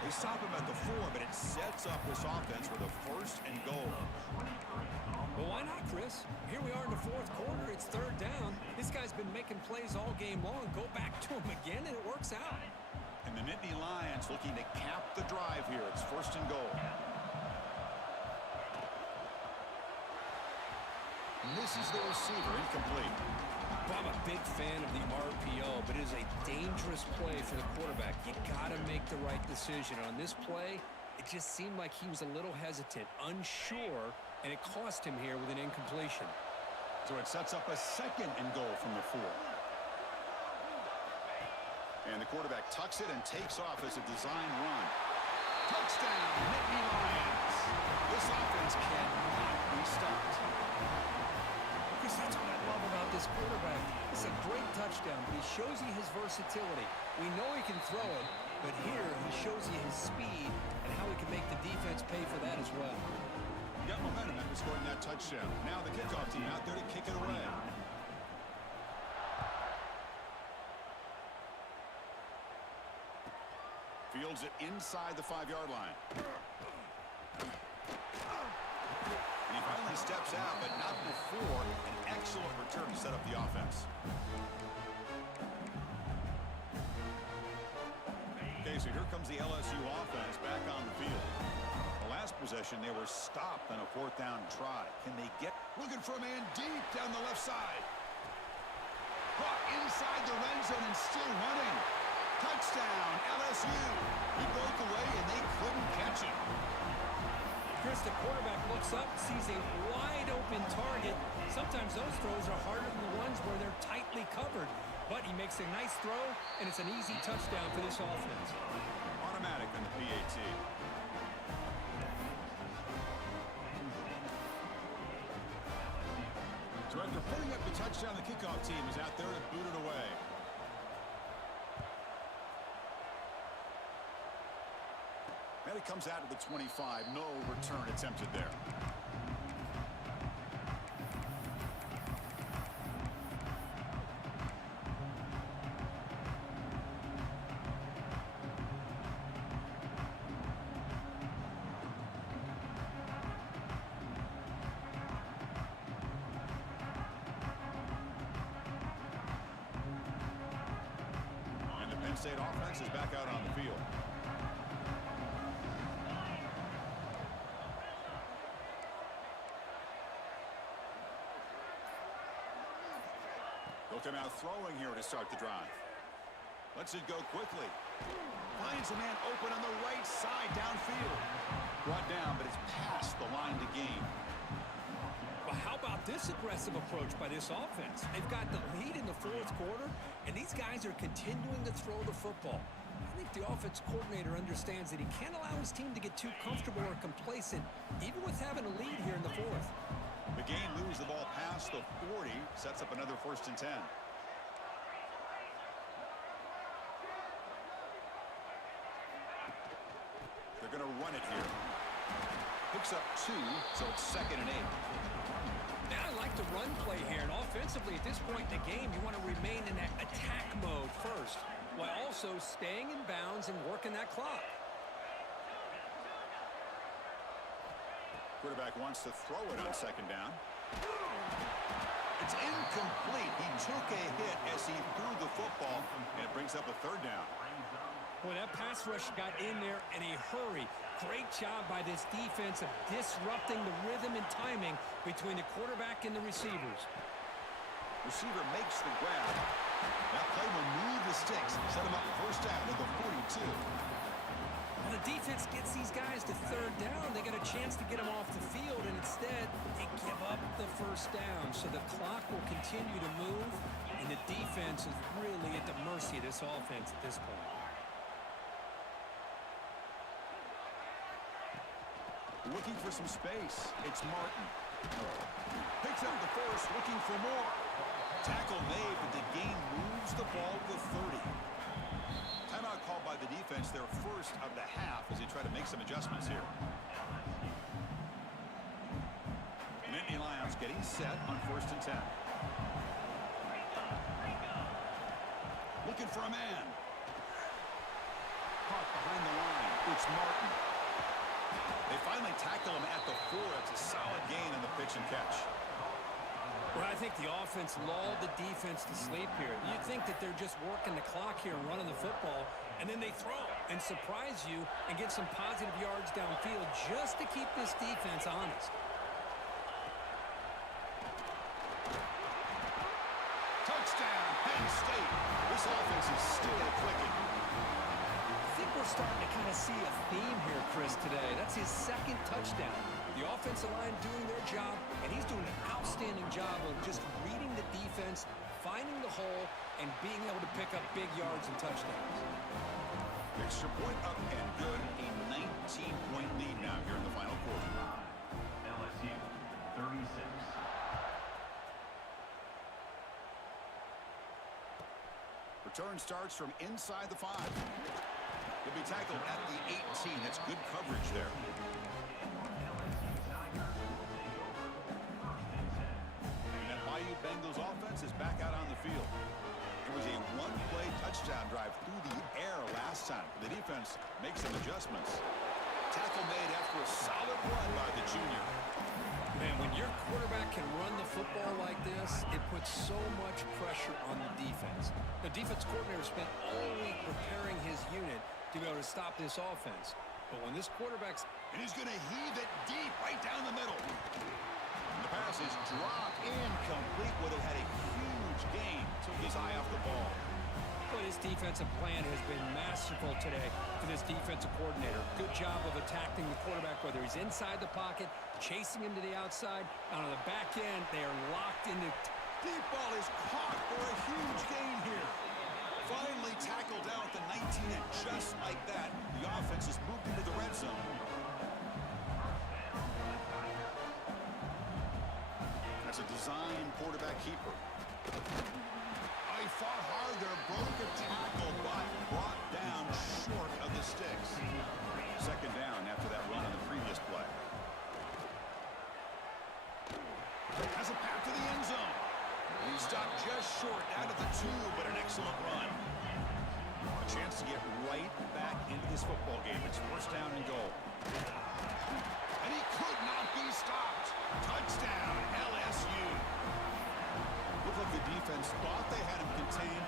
They stop him at the 4, but it sets up this offense with a first and goal. Well, why not, Chris? Here we are in the fourth quarter. It's third down. This guy's been making plays all game long. Go back to him again, and it works out. And the Nittany Lions looking to cap the drive here. It's first and goal. Misses the receiver. Incomplete. Well, I'm a big fan of the RPO, but it is a dangerous play for the quarterback. You got to make the right decision. On this play, it just seemed like he was a little hesitant, unsure, and it cost him here with an incompletion. So it sets up a second and goal from the 4. And the quarterback tucks it and takes off as a design run. Touchdown, Nittany Lions. This offense cannot be stopped. Chris, that's what I love about this quarterback. It's a great touchdown, but he shows you his versatility. We know he can throw it, but here he shows you his speed and how he can make the defense pay for that as well. Got momentum after scoring that touchdown. Now the kickoff team out there to kick it away. Fields it inside the 5-yard line. And he finally steps out, but not before an excellent return to set up the offense. Okay, so here comes the LSU offense back on the field. The last possession, they were stopped on a fourth down try. Can they get... Looking for a man deep down the left side. Caught inside the red zone and still running. Touchdown, LSU. He broke away and they couldn't catch him. Chris, the quarterback looks up, sees a wide-open target. Sometimes those throws are harder than the ones where they're tightly covered. But he makes a nice throw, and it's an easy touchdown for this offense. Automatic on the PAT. So after putting up the touchdown, the kickoff team is out there to boot it away. Now he comes out to the 25. No return attempted there. State offense is back out on the field. They'll come out throwing here to start the drive. Lets it go quickly. Finds a man open on the right side downfield. Brought down, but it's past the line to gain. Well, how about this aggressive approach by this offense? They've got the lead in the fourth quarter, and these guys are continuing to throw the football. I think the offense coordinator understands that he can't allow his team to get too comfortable or complacent, even with having a lead here in the fourth. The game moves the ball past the 40, sets up another 1st and 10. They're going to run it here. Picks up 2, so it's 2nd and 8. Now I like the run play here, and offensively at this point in the game, you want to remain in that attack mode first, while also staying in bounds and working that clock. Quarterback wants to throw it on 2nd down. It's incomplete. He took a hit as he threw the football, and it brings up a 3rd down. Boy, that pass rush got in there in a hurry. Great job by this defense of disrupting the rhythm and timing between the quarterback and the receivers. Receiver makes the grab. That play will move the sticks, set him up 1st down at the 42. When the defense gets these guys to 3rd down, they get a chance to get them off the field, and instead they give up the 1st down. So the clock will continue to move, and the defense is really at the mercy of this offense at this point. Looking for some space. It's Martin. Picks up the 1st, looking for more. Tackle made, but the gain moves the ball to the 30. Timeout called by the defense, their 1st of the half, as they try to make some adjustments here. Nittany Lions getting set on 1st and 10. Looking for a man. Caught behind the line. It's Martin. They finally tackle him at the 4. It's a solid gain in the pitch and catch. Well, I think the offense lulled the defense to sleep here. You'd think that they're just working the clock here and running the football, and then they throw and surprise you and get some positive yards downfield just to keep this defense honest. Touchdown, Penn State. This offense is still clicking. I think we're starting to kind of see a theme here, Chris, today. That's his 2nd touchdown. The offensive line doing their job, and he's doing an outstanding job of just reading the defense, finding the hole, and being able to pick up big yards and touchdowns. Extra point up and good. A 19-point lead now here in the final quarter. LSU 36. Return starts from inside the 5. He'll be tackled at the 18. That's good coverage there. And that Bayou Bengals offense is back out on the field. It was a 1-play touchdown drive through the air last time. The defense makes some adjustments. Tackle made after a solid run by the junior. Man, when your quarterback can run the football like this, it puts so much pressure on the defense. The defense coordinator spent all week preparing his unit to be able to stop this offense. But when this quarterback's... And he's going to heave it deep right down the middle. The pass is dropped incomplete. Would have had a huge gain. Took his eye off the ball. But his defensive plan has been masterful today for this defensive coordinator. Good job of attacking the quarterback, whether he's inside the pocket, chasing him to the outside. On the back end, they are locked into... Deep ball is caught for a huge gain here. Finally tackled down at the 19, and just like that, the offense has moved into the red zone. That's a design quarterback keeper. He fought hard there, broke a tackle, but brought down short of the sticks. 2nd down. It's first down and goal. And he could not be stopped. Touchdown, LSU. Looked like the defense thought they had him contained.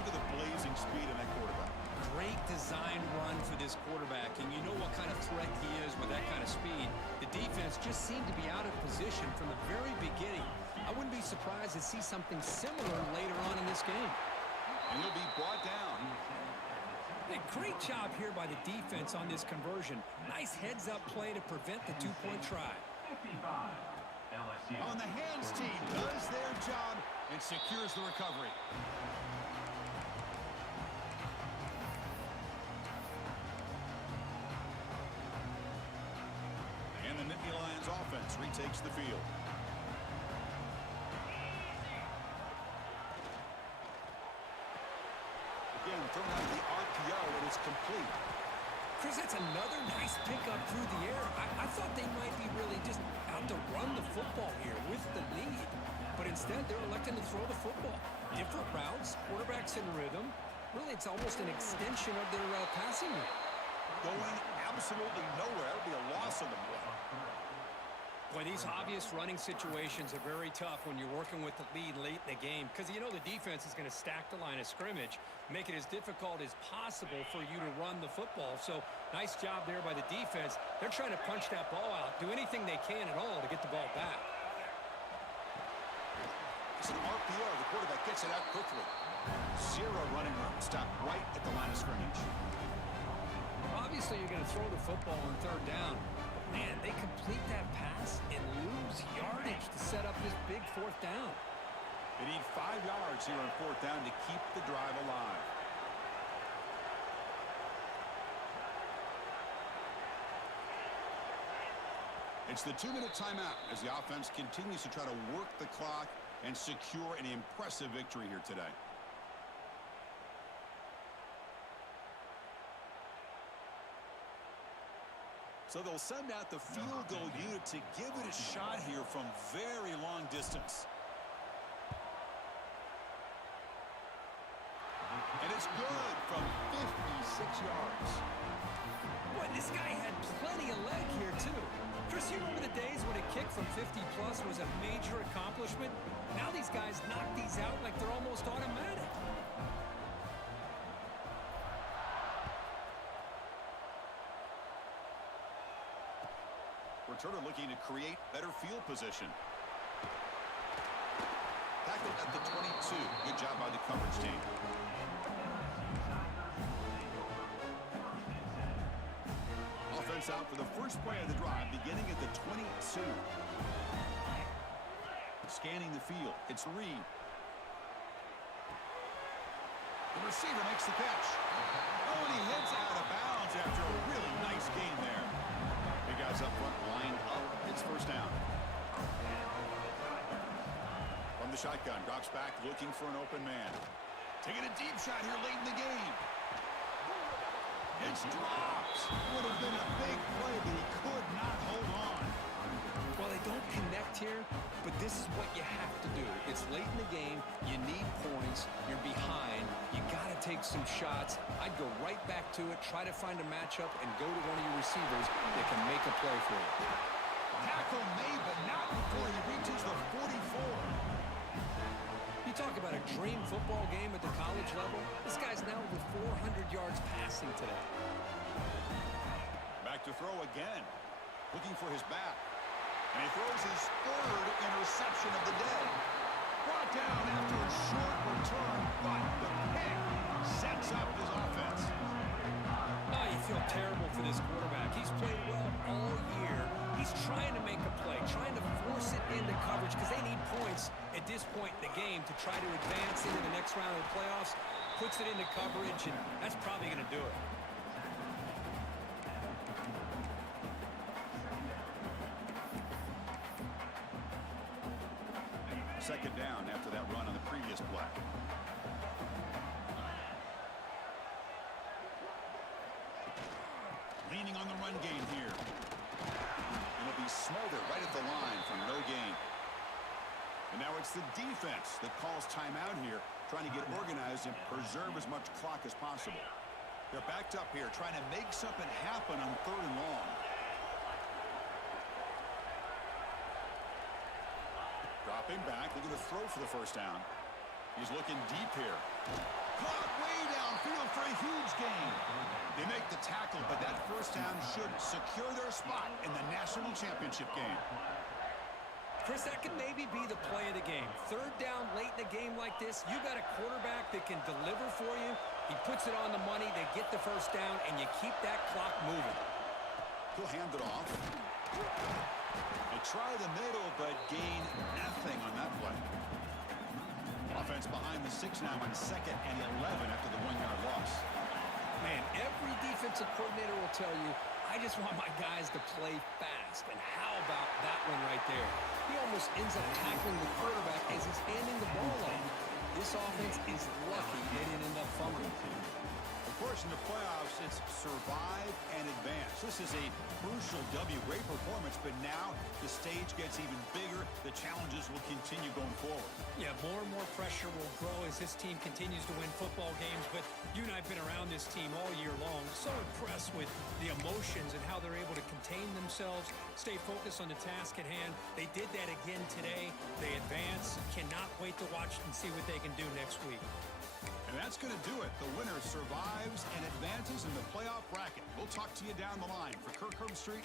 Look at the blazing speed in that quarterback. Great design run for this quarterback, and you know what kind of threat he is with that kind of speed. The defense just seemed to be out of position from the very beginning. I wouldn't be surprised to see something similar later on in this game. And he'll be brought down. Hey, great job here by the defense on this conversion. Nice heads-up play to prevent the two-point try. 55. LSU. On the hands team does their job and secures the recovery. And the Nittany Lions offense retakes the field. Again, thrown out of the RPO, and it's complete. Chris, that's another nice pickup through the air. I thought they might be really just out to run the football here with the lead. But instead, they're electing to throw the football. Different routes, quarterbacks in rhythm. Really, it's almost an extension of their passing route. Going absolutely nowhere. It'll be a loss of the play. Boy, these obvious running situations are very tough when you're working with the lead late in the game because you know the defense is going to stack the line of scrimmage, make it as difficult as possible for you to run the football. So nice job there by the defense. They're trying to punch that ball out, do anything they can at all to get the ball back. It's an RPO. The quarterback gets it out quickly. Zero running room. Stop right at the line of scrimmage. Obviously, you're going to throw the football on third down. Man, they complete that pass and lose yardage to set up this big fourth down. They need 5 yards here on fourth down to keep the drive alive. It's the 2-minute timeout as the offense continues to try to work the clock and secure an impressive victory here today. So they'll send out the field goal unit to give it a shot here from very long distance. And it's good from 56 yards. Boy, this guy had plenty of leg here, too. Chris, you remember the days when a kick from 50-plus was a major accomplishment? Now these guys knock these out like they're almost automatic. Returner looking to create better field position. Tackled at the 22. Good job by the coverage team. Offense out for the first play of the drive, beginning at the 22. Scanning the field. It's Reed. The receiver makes the catch. Oh, and he heads out of bounds after a really nice gain there. Big guys up front, lined up. It's first down. From the shotgun, drops back, looking for an open man. Taking a deep shot here late in the game. It's dropped. Would have been a big play, but he could not hold on. Well, they don't connect here, but this is what you have to do. It's late in the game. You need points. You're behind. You got to take some shots. I'd go right back to it, try to find a matchup, and go to one of your receivers that can make a play for you. Tackle made, but not before he reaches the 44. You talk about a dream football game at the college level. This guy's now over 400 yards passing today. Back to throw again. Looking for his back. And he throws his third interception of the day. Brought down after a short return, but the pick sets up his offense. Oh, you feel terrible for this quarterback. He's played well all year. He's trying to make a play, trying to force it into coverage because they need points at this point in the game to try to advance into the next round of the playoffs. Puts it into coverage, and that's probably going to do it. Second down after that run on the previous play. Leaning on the run game here. And it'll be Smolder right at the line for no gain. And now it's the defense that calls timeout here, trying to get organized and preserve as much clock as possible. They're backed up here, trying to make something happen on 3rd and long. Dropping back, looking to throw for the first down. He's looking deep here. Caught way downfield for a huge gain. They make the tackle, but that first down should secure their spot in the national championship game. Chris, that can maybe be the play of the game. 3rd down late in a game like this, you got a quarterback that can deliver for you. He puts it on the money, they get the first down, and you keep that clock moving. He'll hand it off. They try the middle, but gain nothing on that play. Offense behind the 6 now on 2nd and 11 after the 1-yard loss. Man, every defensive coordinator will tell you, I just want my guys to play fast. And how about that one right there? He almost ends up tackling the quarterback as he's handing the ball off. This offense is lucky they didn't end up fumbling. Of course, in the playoffs, it's survive and advance. This is a crucial W. Great performance, but now the stage gets even bigger. The challenges will continue going forward. Yeah, more and more pressure will grow as this team continues to win football games. But you and I have been around this team all year long. So impressed with the emotions and how they're able to contain themselves, stay focused on the task at hand. They did that again today. They advance. Cannot wait to watch and see what they can do next week. And that's going to do it. The winner survives and advances in the playoff bracket. We'll talk to you down the line. For Kirk Herbstreit.